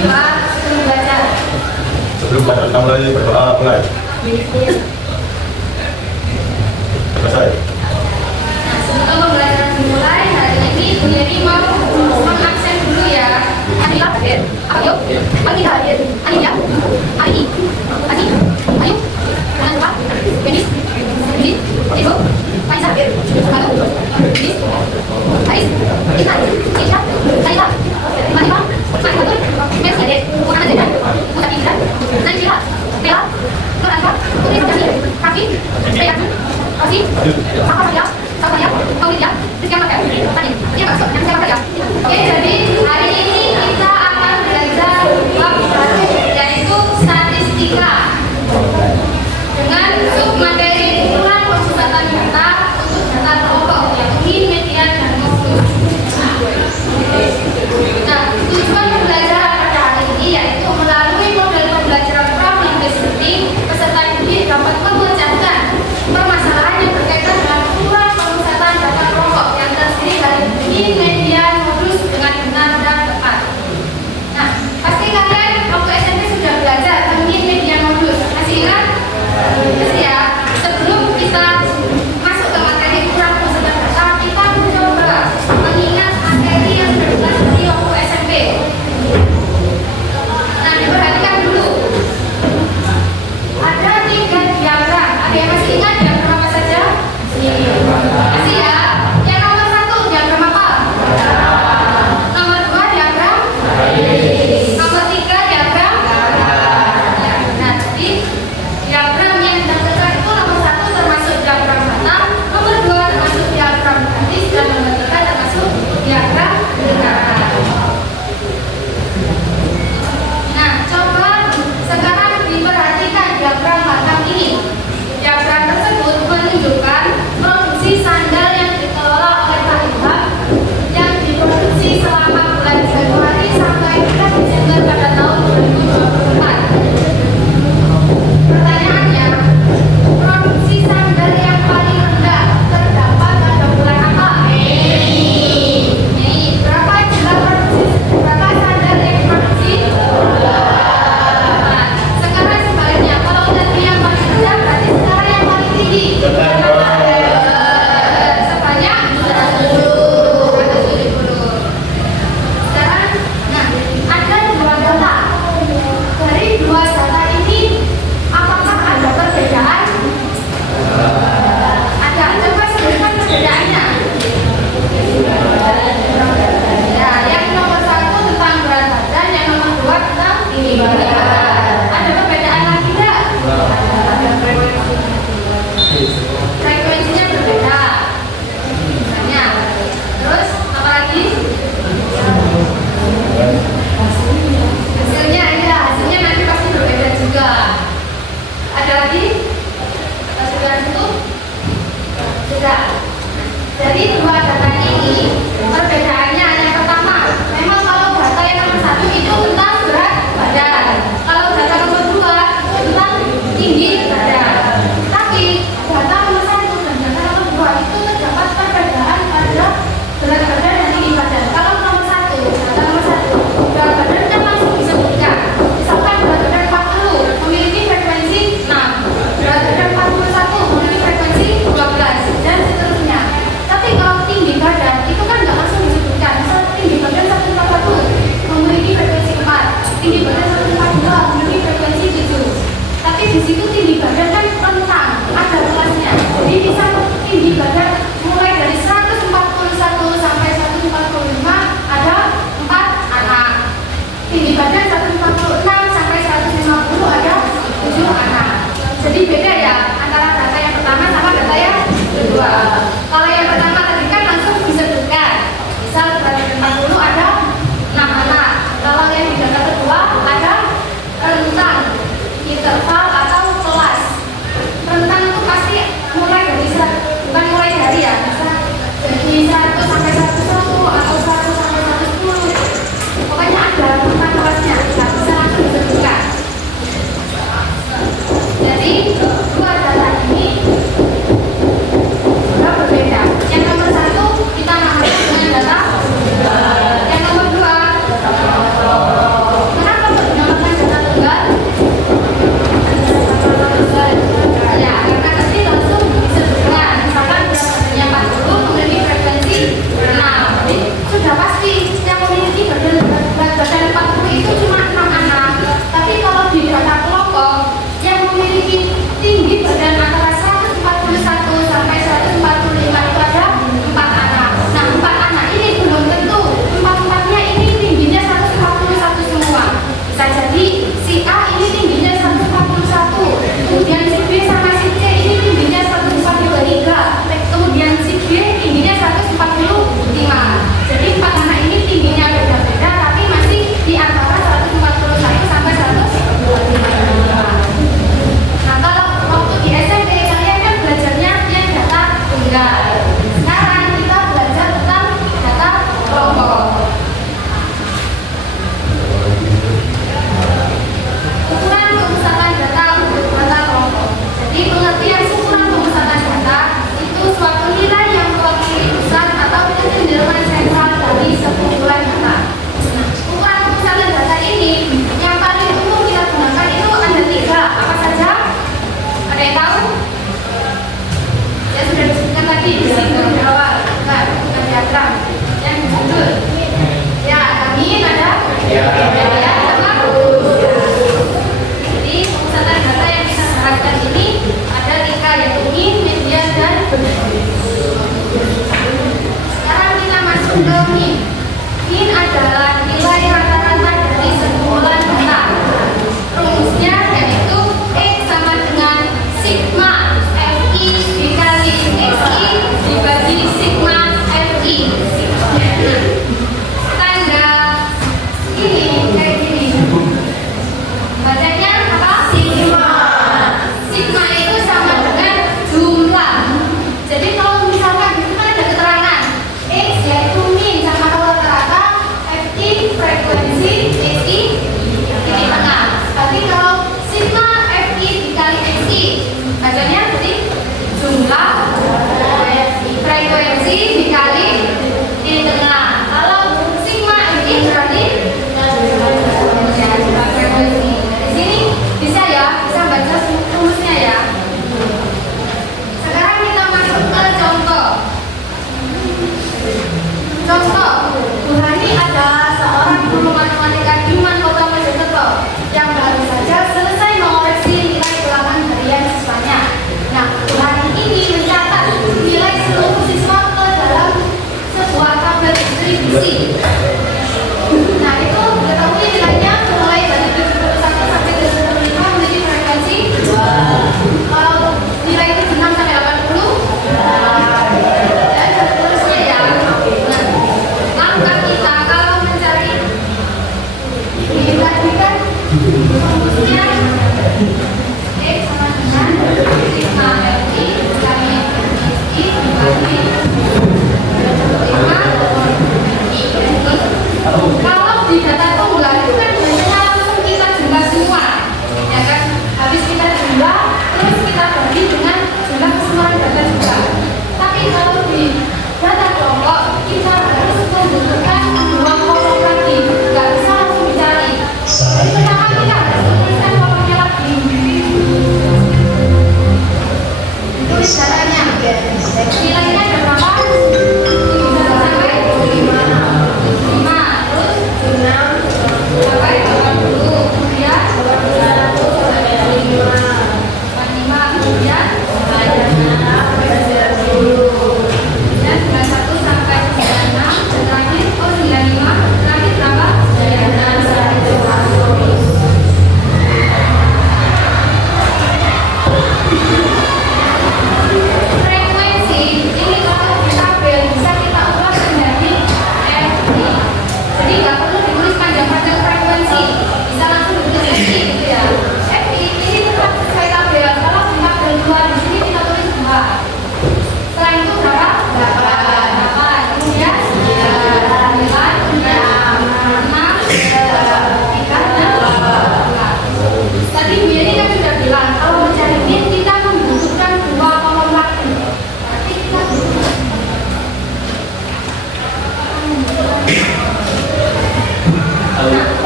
membaca. Sebelum baca kita mulai berdoa mulai. Selesai. Sebelum pembelajaran dimulai, hari ini Bu Yeni mau mengaksen dulu ya. Anilah hadir. Ayo, Ani hadir. Ani ya. Ani. Ani. Ayo. Jangan lupa. Denis. Denis. Ibu. Faiza hadir. Halo. Denis. Faiz. Kita. Kita. Faiza. Manima. Mari hadir. Mes hadir. Bukan hadir. Bukan tidak. Najila. Bella. Nuranta. Putri Putri. Kaki. Bayati. Osi. Apa ya? Apa ya? Kau lihat. Sekian maka. Tadi. Dia masuk. Yang saya pakai ya. Oke, jadi hari ini kita akan belajar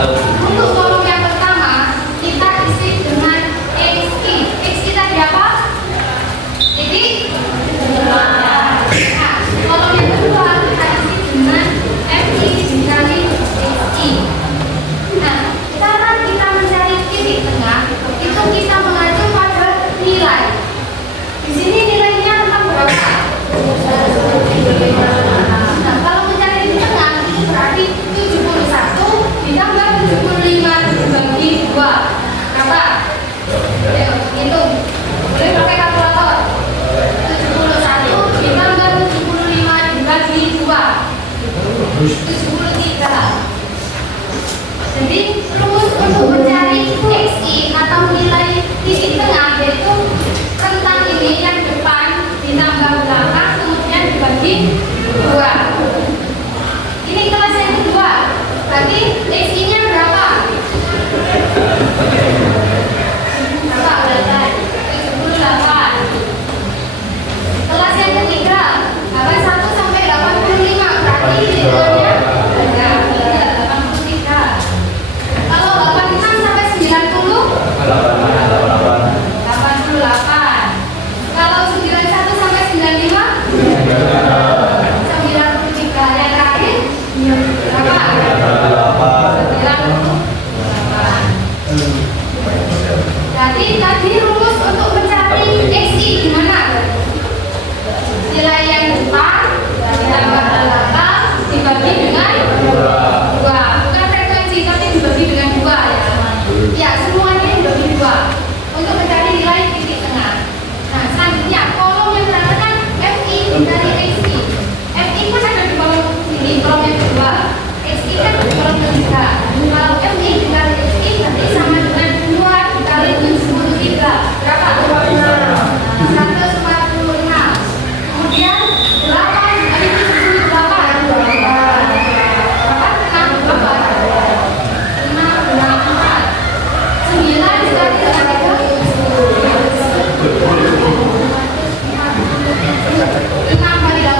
Untuk kolom yang pertama, kita isi dengan XI. XI tadi apa? Titik. Nah, kolom yang kedua kita isi dengan FI dikali XI. Nah, cara kita mencari titik tengah itu kita mengacu pada nilai. Di sini nilainya tentang berapa? Nah, kalau mencari titik tengah berarti 71 ditambah 75 dibagi 2. Berapa? Ayo, hitung. Boleh pakai kalkulator. 71 ditambah 75 dibagi 2. 73. Jadi rumus untuk mencari XI atau nilai titik tengah yaitu rentang ini yang depan ditambah belakang kemudian dibagi 2. Ini kelas yang kedua. Berarti XI-nya berapa? Berapa? 78. Kelas yang ketiga, 81 sampai 85. Berarti nilainya ya, 83. Kalau 86 sampai 90? 88. Kalau 91 sampai 95? 93. Yang terakhir berapa? 98. Jadi tadi rumus untuk mencari XI gimana? Nilai yang depan ditambah belakang dibagi dengan 2. Bukan frekuensi tapi dibagi dengan 2 ya. Ya, semuanya dibagi 2 untuk mencari nilai titik tengah. Nah, selanjutnya kolom yang terakhir kan FI dari XI. FI kan ada di kolom sini, kolom yang kedua. XI kan di kolom ketiga. Kalau FI dikali XI berarti sama dengan 2 dikali 73. Berapa? 146. Kemudian 8 dikali 78. Berapa? 64. 9 dikali 6 kali 88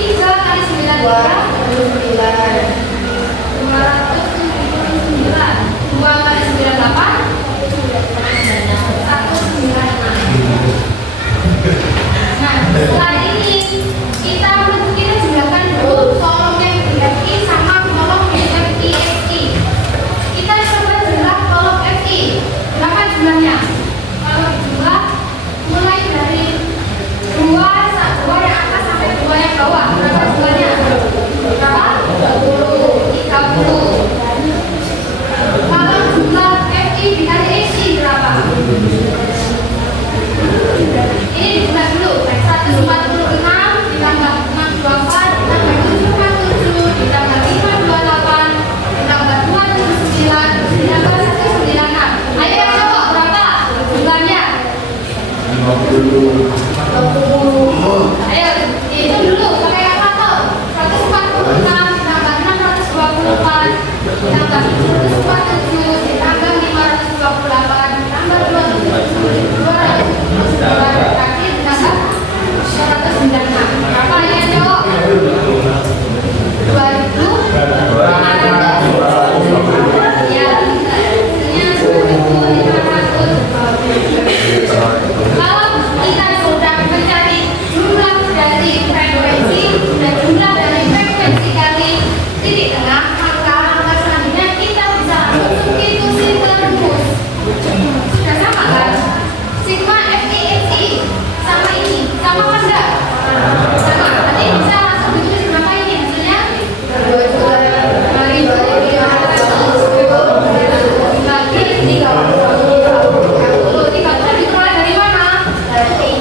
3 kali 9 279 2 kali 98 196. Nah, setelah ini kita jumlahkan dulu kolom yang FI sama kolom yang FI. Kita coba jumlah kolom FI. Berapa jumlahnya? Kalau dijumlah mulai dari 2 yang atas sampai 2 yang bawah. Berapa jumlahnya? Berapa? 30. Kalau jumlah FI dikali XI berapa? Ini dijumlah dulu. 146 ditambah 624 ditambah 747 ditambah 528 ditambah 279 ditambah 196. Ayo yang jawab berapa jumlahnya? 50. Ayo hitung dulu pakai kalkulator. 146 ditambah 624 ditambah 747 ditambah 528 ditambah 279 terakhir ditambah 196. Berapa yang jawab? 2.500. Ya, hasilnya 2.500. Kalau kita sudah mencari jumlah dari frekuensi dan jumlah dari frekuensi kali titik tengah, maka selanjutnya kita bisa langsung substitusi ke rumus. Sudah sama kan? Sigma FI XI sama ini, sama kan enggak? Sama. Nanti bisa langsung ditulis berapa ini hasilnya? 2.500 bagi 30. 30 diperoleh dari mana? Dari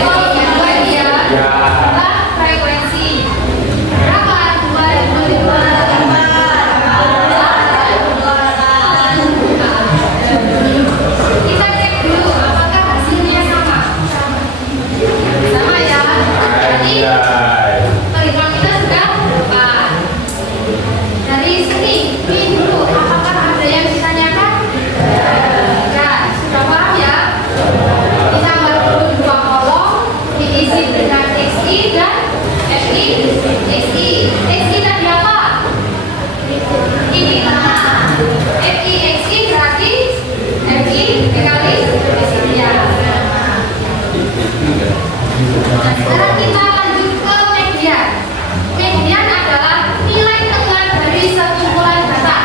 kolom yang dua dia. Jumlah frekuensi. Berapa? 2.500. Kita cek dulu apakah hasilnya sama. Sama ya. Jadi perhitungan kita sudah tepat. Dari sini ini dulu apakah ada yang ditanyakan? Ya, sudah paham ya? Ditambah dulu 2 kolom diisi dengan XI dan XI. XI tadi apa? Ini FI XI berarti FI dikali ya. Nah, sekarang kita lanjut ke median. Median adalah nilai tengah dari sekumpulan data.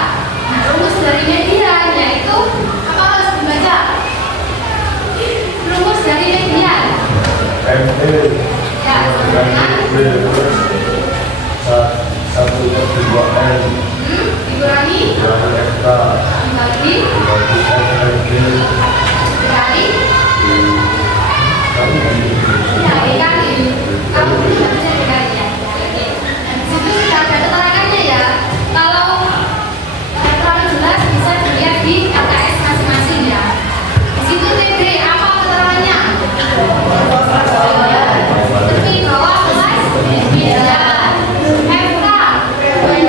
Nah, rumus dari median yaitu apa harus dibaca? Rumus dari median. ME Ya, satu dua N dikurangi FK dibagi dikali ya dikali. Kamu bisa dikali ya. Oke. Nah, di situ sudah ada keterangannya ya. Kalau terlalu jelas bisa dilihat di LKS masing-masing ya. Di situ TB apa keterangannya? Tepi bawah kelas median. FK dari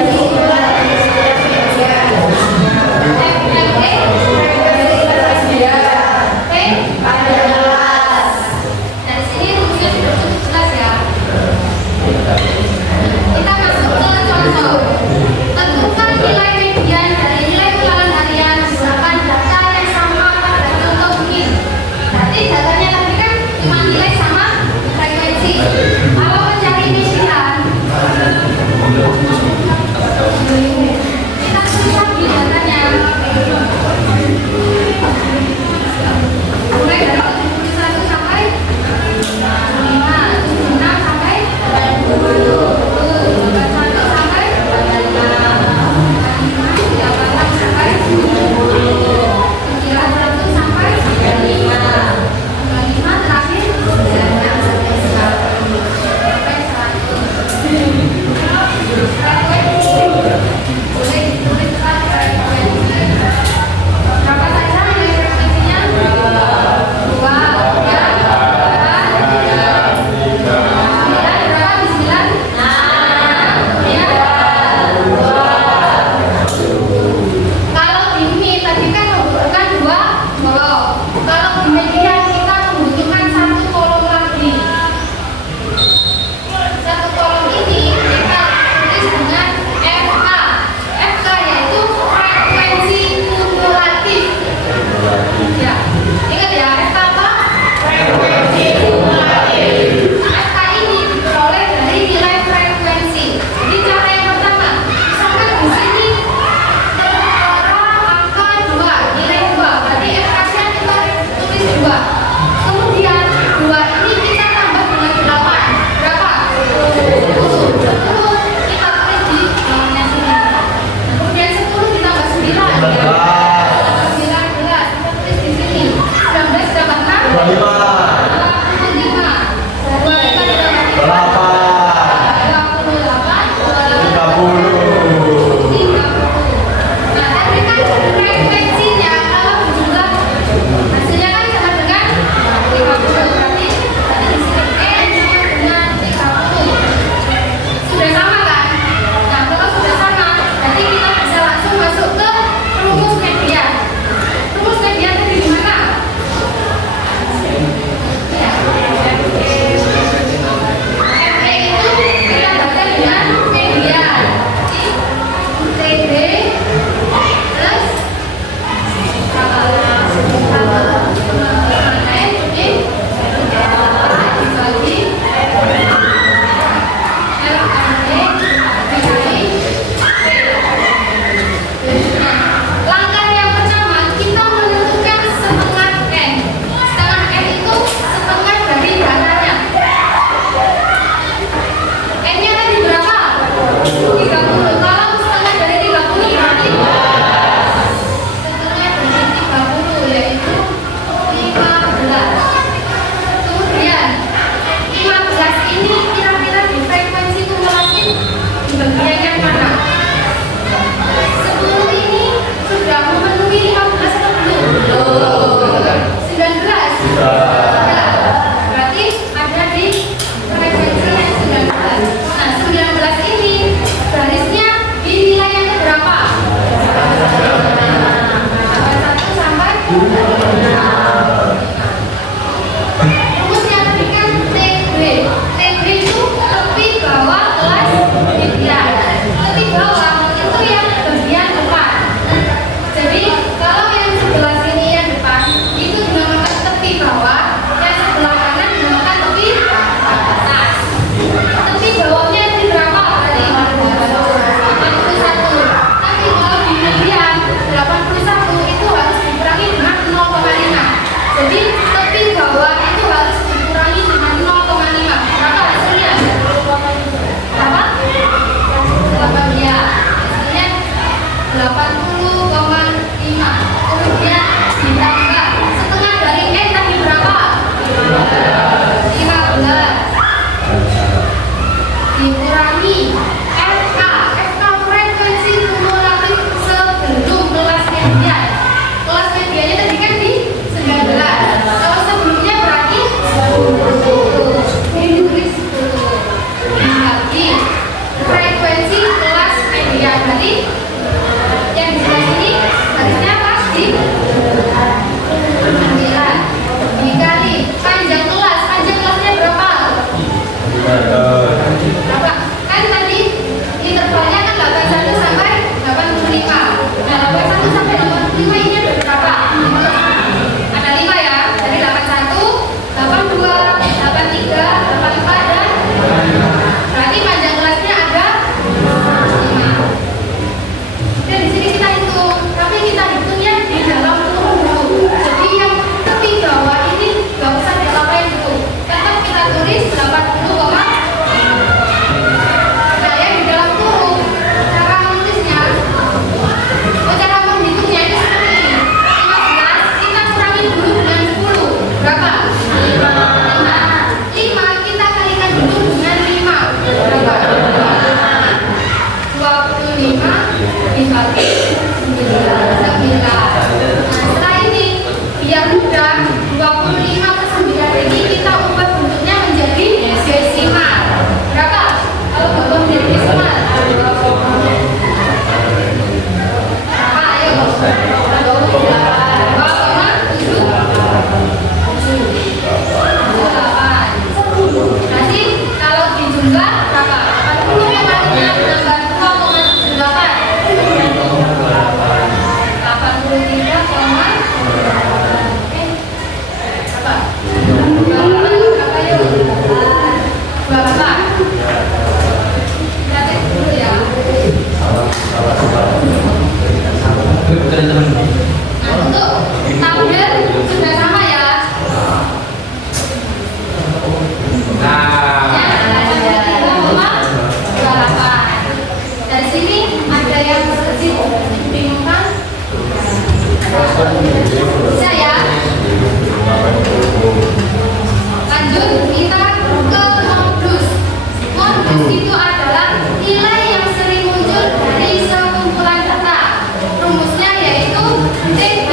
modus itu adalah nilai yang sering muncul dari sekumpulan data. Rumusnya yaitu TB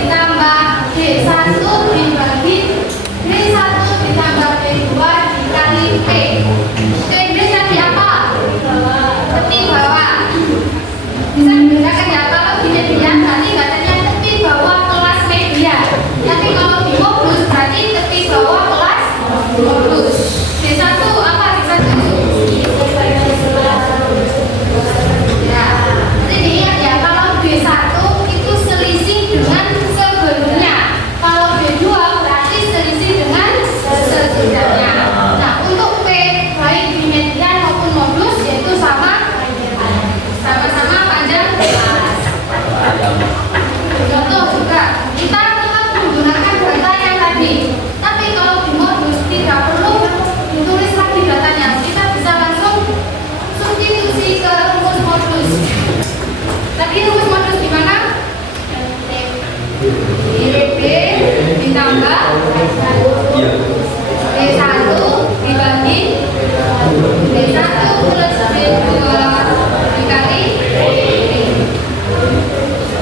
ditambah D1 dibagi D1 ditambah D2 dikali P. TB tadi apa? Tepi bawah. Bisa dibedakan ya, kalau di media berarti bacanya tepi bawah kelas media. Tapi kalau di modus berarti tepi bawah kelas modus. D1 apa? D1 ya, jadi diingat ya, kalau D1 itu selisih dengan sebelumnya, kalau D2 berarti selisih dengan sesudahnya. Nah, untuk P baik di media maupun modus yaitu sama-sama panjang kelas. Contoh juga, kita tetap menggunakan data yang tadi, tapi kalau di modus tidak perlu ditulis lagi datanya, kita bisa langsung substitusi ke rumus modus. Tadi rumus modus gimana? DB ditambah D1 dibagi D1 plus D2 dikali D.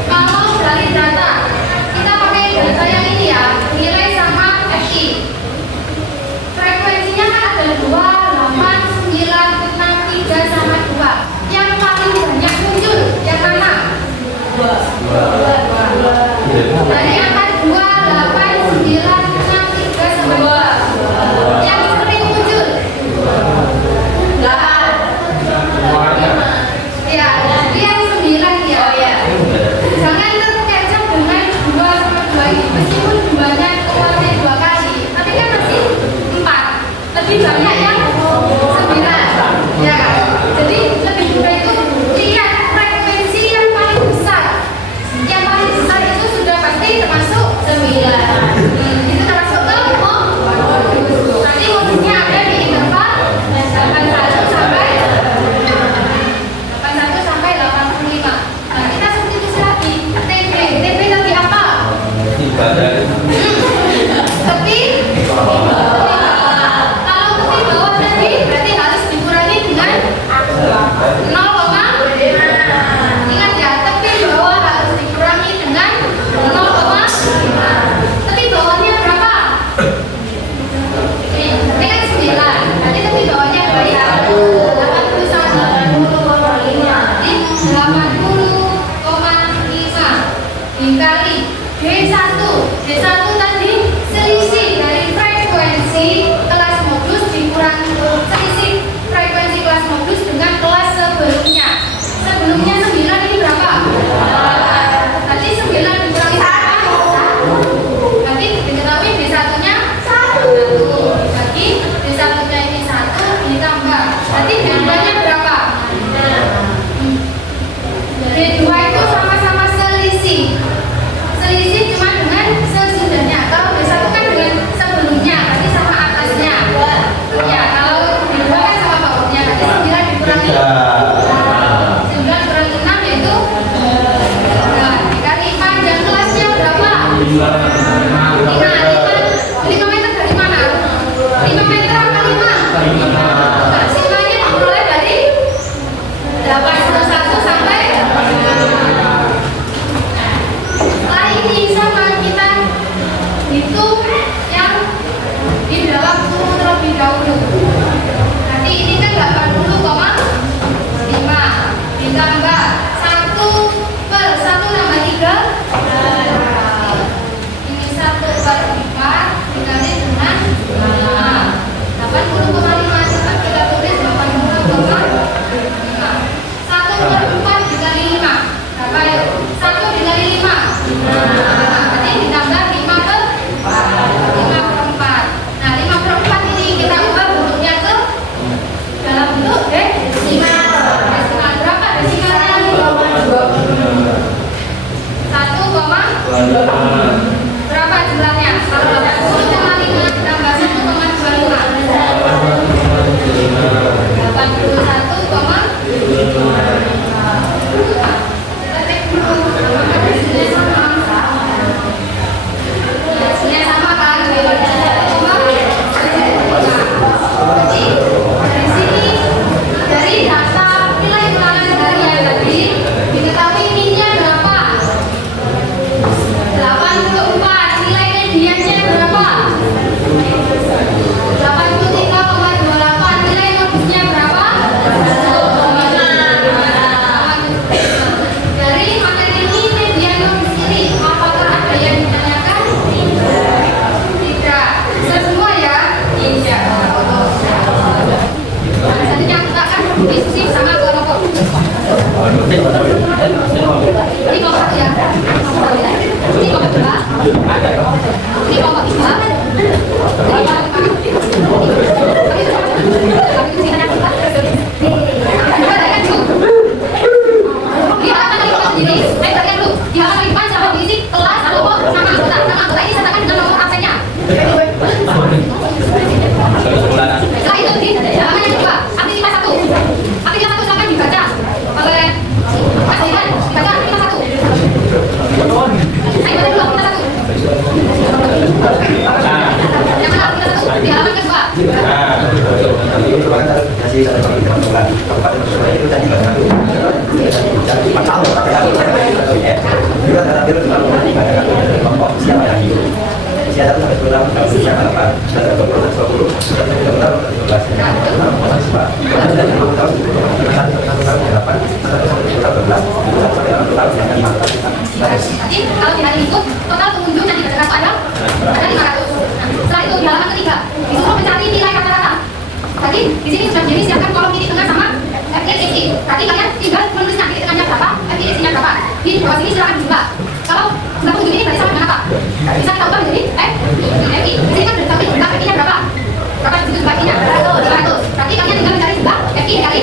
Kalau dari data, kita pakai data yang ini ya, nilai sama FI. Frekuensinya kan ada 2, 8, 9, 6, 3, sama 2. Yang paling banyak muncul yang mana? 2. Dari angka 2, 8, 9, 6, 3, sama 2. Yang sering muncul 8. Ya, yang 9 ya. Oh ya. Jangan terkecoh dengan 2 sama 2 ini. Meskipun 2-nya keluarnya 2 kali, tapi kan masih 4. Lebih banyak yang 9. Ya, jadi lebih baik itu lihat frekuensi yang paling besar. Yang paling besar itu sudah pasti termasuk 9. Itu termasuk ke modus. Nanti modusnya ada di interval 81 sampai 85. Nah, kita substitusi lagi. TB tadi apa? Tepi bawah. Kalau tepi bawah tadi berarti harus dikurangi dengan 0, ingat ya, tepi bawah harus dikurangi dengan 0,5. Tepi bawahnya berapa? Ini kan 9. Berarti tepi bawahnya berapa? 80 sama 80,5. Jadi 80,5 dikali D1. D1 tadi selisih dari frekuensi kelas modus dikurangi selisih frekuensi kelas modus dengan kelas sebelumnya. Sebelumnya 9, ini berapa? Nanti 9 dikurangi berapa? 1. Nanti diketahui D1-nya 1 dibagi D1-nya ini 1 ditambah. Nanti D2-nya berapa? D2 itu sama-sama selisih. Selisih cuma dengan sesudahnya. Kalau D1 kan dengan sebelumnya, berarti sama atasnya. Ya, kalau D2 kan sama bawahnya. Nanti 9 dikurangi 9 kurangi 6 yaitu 3. Dikali panjang kelasnya berapa? 5 meter dari mana? 5 meter apa 5? Simanya dimulai dari 81 sampai. Setelah ini sama kita hitung yang di dalam kurung terlebih dahulu. Nanti ini kan 80,5 ditambah 1 per 1 tambah 3. Ini 1 per 4 dikali dengan 80,5 cepat kita tulis 80,5. 1 per 4 dikali 5 berapa yuk? 1 dikali 5. Berarti ditambah 5 per 4. Nah, 5 per 4 ini kita ubah bentuknya ke dalam bentuk desimal. Desimal berapa desimalnya? 1, berapa jumlahnya? 1,5 tambah 1,25. 81,5. Jadi dari sini Jadi kalau tidak diikut, total pengunjung yang dikerjakan pada ada 500. Setelah itu di halaman ketiga, disuruh mencari nilai rata-rata. Jadi di sini sudah jadi siapkan kolom titik tengah sama FISC. Berarti kalian tinggal menulisnya titik tengahnya berapa, FISC-nya berapa. Di bawah sini silakan juga. Kalau sudah pengunjung ini berarti sama dengan apa? Bisa kita ubah menjadi FI. Di sini kan sudah tahu jumlah FI-nya berapa. Berapa di situ jumlah FI-nya? 200. Berarti kalian tinggal mencari jumlah FI dikali.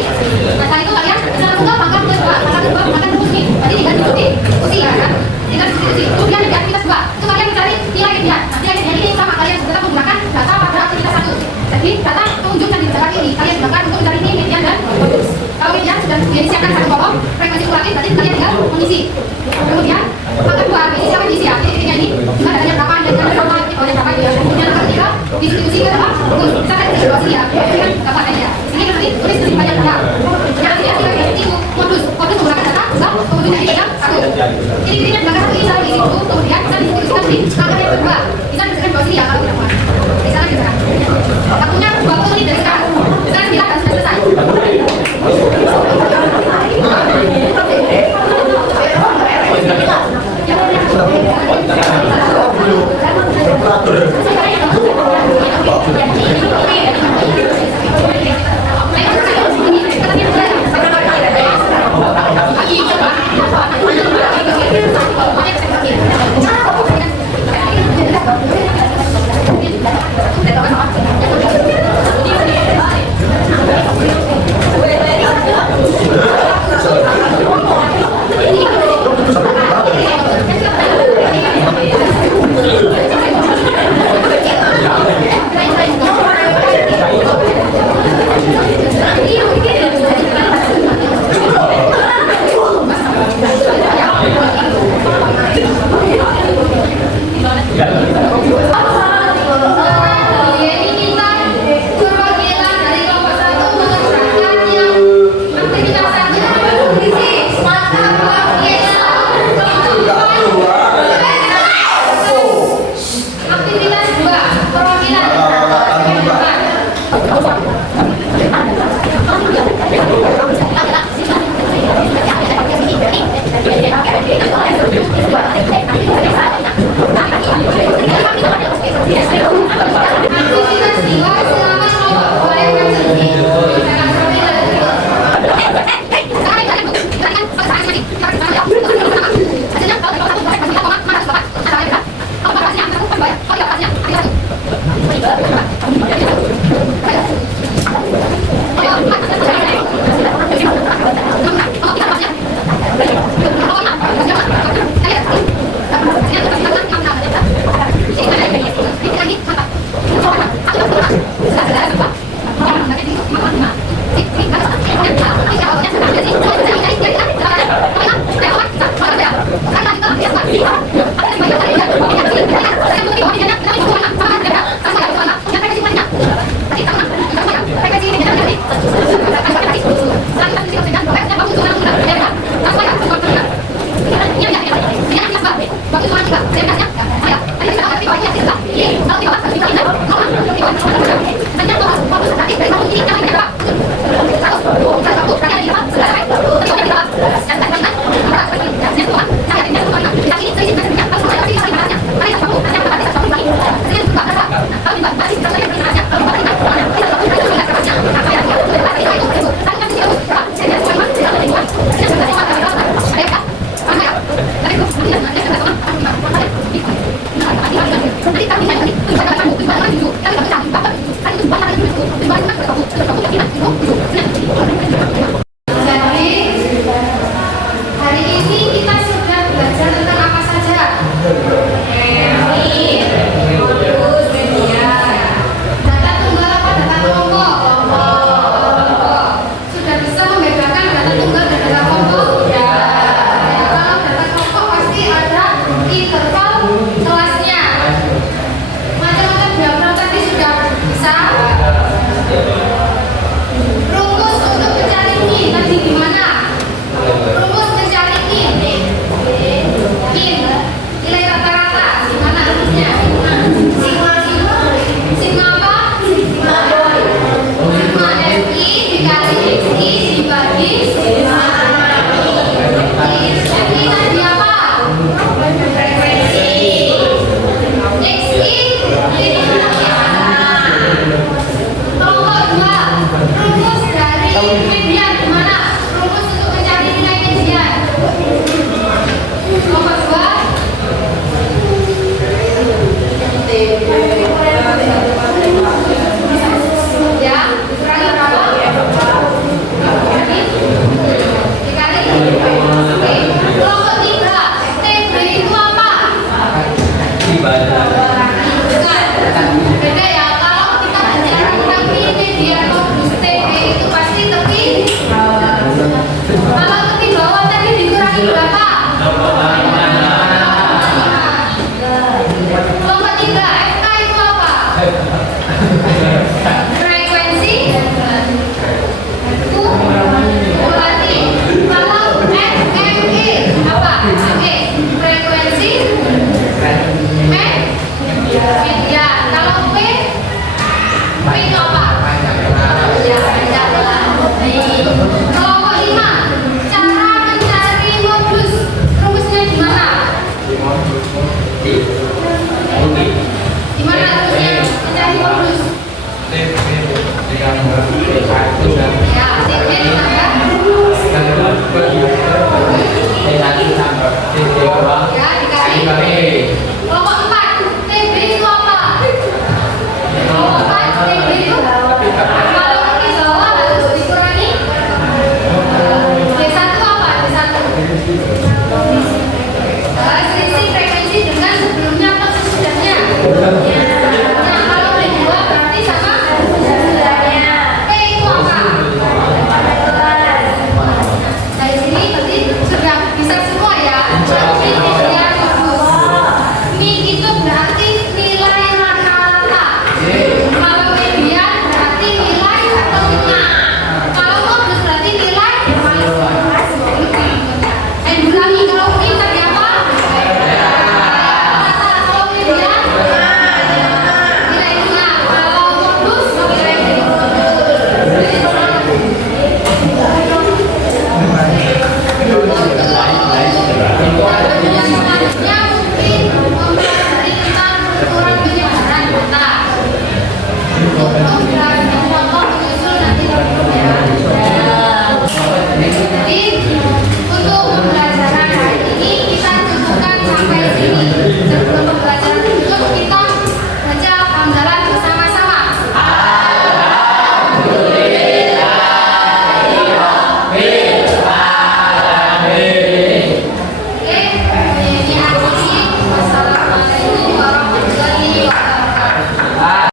Nah setelah itu kalian bisa langsung ke pangkat ke 2, pangkat ke 2, pangkat ke sini. Berarti tinggal diskusi ya kan? Tinggal diskusi. Kemudian di aktivitas 2, itu kalian mencari nilai median. Nah nilai median ini sama kalian tetap menggunakan data pada aktivitas 1. Jadi data pengunjung yang dikerjakan ini kalian gunakan untuk mencari ini median dan modus. Kalau median sudah disiapkan satu kolom, frekuensi kumulatif berarti kalian tinggal mengisi. Kemudian pangkat 2, ini silakan diisi ya. Titik-titiknya ini gimana adanya berapa dan berapa berapa ya. Kemudian pangkat 3, distribusi ke bawah. Bisa kan distribusi ya. Kan gampang aja. Sini kan nanti tulis lebih banyak data. Yang tidak kita kasih modus. Modus menggunakan data, kemudian ini yang 1. Jadi ini menggunakan satu ini salah diisi dulu, kemudian bisa distribusikan di pangkat yang kedua. Bisa dikerjakan di bawah sini ya kalau tidak muat. Bisa dikerjakan. Waktunya 20 menit dari sekarang. Sekarang 9 dan sudah selesai. Thank you.